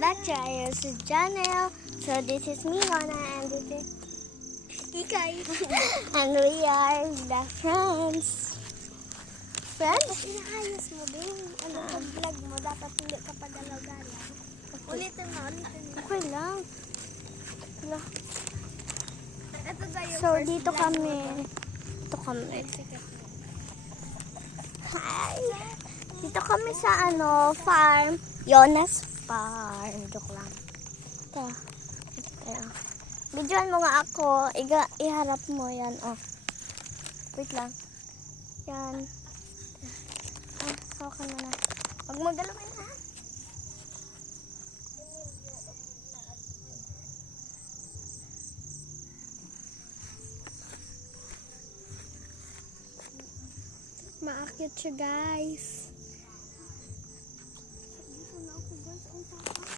back to our YouTube channel. So this is me, Rona, and this is Ikay. And we are the friends. Friends? Inaayos mo, babe. Ano yung vlog mo? Dapat hindi ka pagalaw-galaw. Ulitin mo. Okay lang. Wala. Ito daw yung So first dito vlog kami. mo. Dito kami. Hi! Dito kami sa farm. Jonas Farm. Joke lang. Ito. Ito. Videoan mo nga ako. Iharap mo yan. Oh. Wait lang. Yan. Hawakan mo na. Huwag mo galawin ha. Maakit siya, guys.